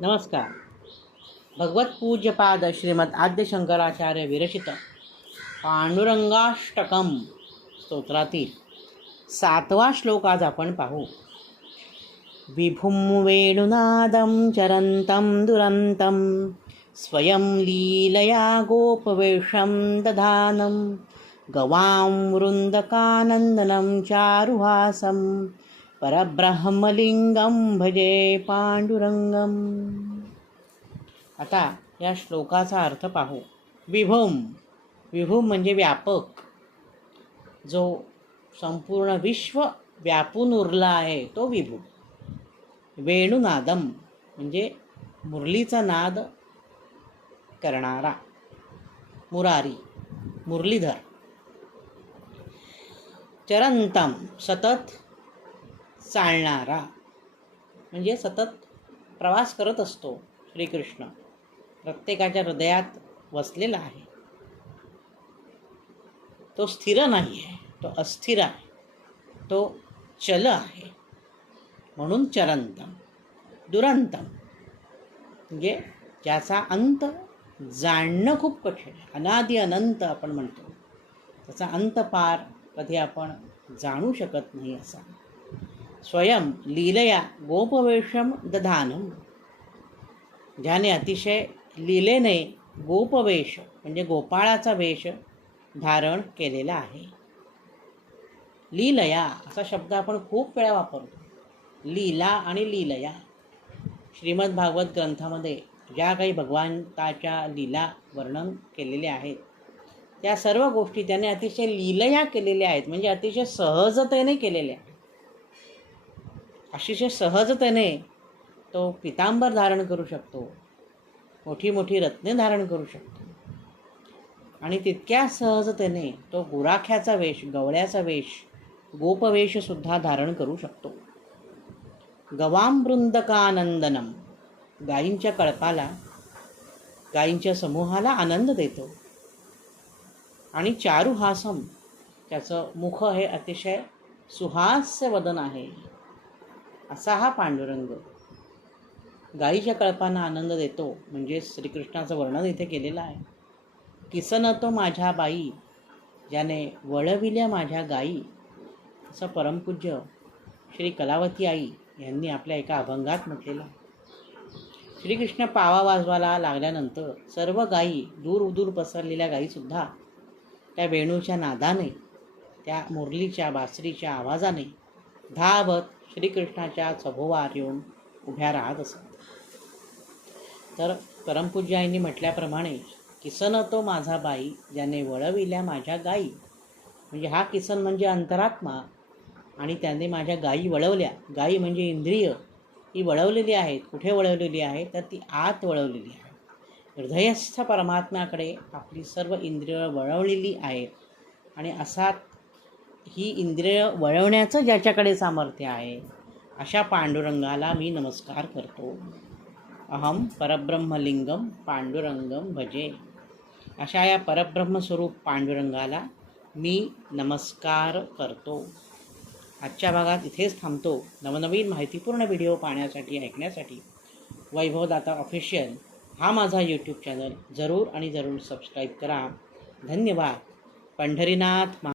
नमस्कार. भगवत पूज्यपाद श्रीमद आद्यशंकराचार्य विरचित पांडुरंगाष्टकम स्तोत्रातील सातवा श्लोक आज आपण पाहू. विभुं वेणुनादं चरन्तं दुरन्तं स्वयं लीलया गोपवेषं दधानं गवां वृन्दकानन्दनं चारुहासं परब्रह्मलिंगम भजे पांडुरंगम आता या श्लोकाचा अर्थ पाहू. विभूम. विभूम म्हणजे व्यापक. जो संपूर्ण विश्व व्यापून उरला आहे तो विभू. वेणुनादम म्हणजे मुरलीचा नाद करणारा. मुरारी. मुरलीधर. चरंतम सतत चालणारा. म्हणजे सतत प्रवास करत असतो श्रीकृष्ण. प्रत्येकाच्या हृदयात वसलेला आहे. तो स्थिर नाही आहे तो अस्थिर आहे तो चल आहे. म्हणून चरंतम दुरंतम. म्हणजे ज्याचा अंत जाणणं खूप कठीण आहे. अनादि अनंत आपण म्हणतो. त्याचा अंत पार कधी आपण जाणू शकत नाही असा. स्वयं लीलया गोपवेशम दधानम ज्याने अतिशय लीलेने गोपवेश म्हणजे गोपाळाचा वेश धारण केलेला आहे. लीलया असा शब्द आपण खूप वेळा वापरतो. लीला आणि लीलया. श्रीमद भागवत ग्रंथामध्ये ज्या काही भगवंताच्या लीला वर्णन केलेले आहेत त्या सर्व गोष्टी त्याने अतिशय लीलया केलेल्या आहेत म्हणजे अतिशय सहजतेने केलेल्या आहेत. अतिशय सहजतेने तो पितांबर धारण करू शकतो. मोठी मोठी रत्ने धारण करू शकतो. आणि तितक्या सहजतेने तो गुराख्याचा वेश गवळ्याचा वेश गोपवेशसुद्धा धारण करू शकतो. गवामवृंदकानंदनम गायींच्या कळपाला गायींच्या समूहाला आनंद देतो. आणि चारुहासम त्याचं मुख हे अतिशय सुहास्य वदन आहे. असा हा पांडुरंग गायीच्या कळपांना आनंद देतो म्हणजे श्रीकृष्णाचं वर्णन इथे केलेलं आहे. किसन तो माझ्या बाई ज्याने वळविल्या माझ्या गायी असं परमपूज्य श्री कलावती आई यांनी आपल्या एका अभंगात म्हटलेलं श्रीकृष्ण पावा वाजवायला लागल्यानंतर सर्व गायी दूर दूर पसरलेल्या गायीसुद्धा त्या वेणूच्या नादाने त्या मुरलीच्या बासरीच्या आवाजाने धावत श्रीकृष्णाच्या सभोवार येऊन उभ्या राहत असत. तर परमपूज्य आईंनी म्हटल्याप्रमाणे किसन तो माझा बाई ज्याने वळविल्या माझ्या गायी. म्हणजे हा किसन म्हणजे अंतरात्मा आणि त्याने माझ्या गायी वळवल्या. गायी म्हणजे इंद्रिय. ही वळवलेली आहेत. कुठे वळवलेली आहे? तर ती आत वळवलेली आहे. हृदयस्थ परमात्म्याकडे आपली सर्व इंद्रिय वळवलेली आहेत. आणि असा ही इंद्रिय वळवण्याचं ज्याच्याकडे सामर्थ्य आहे अशा पांडुरंगाला मी नमस्कार करतो. अहम परब्रह्मलिंगम पांडुरंगम भजे. अशा या परब्रह्मस्वरूप पांडुरंगाला मी नमस्कार करतो. आजच्या भागात इथेच थांबतो. नवनवीन माहितीपूर्ण व्हिडिओ पाहण्यासाठी ऐकण्यासाठी वैभवदाता ऑफिशियल हा माझा यूट्यूब चॅनल जरूर आणि जरूर सबस्क्राईब करा. धन्यवाद. पंढरीनाथ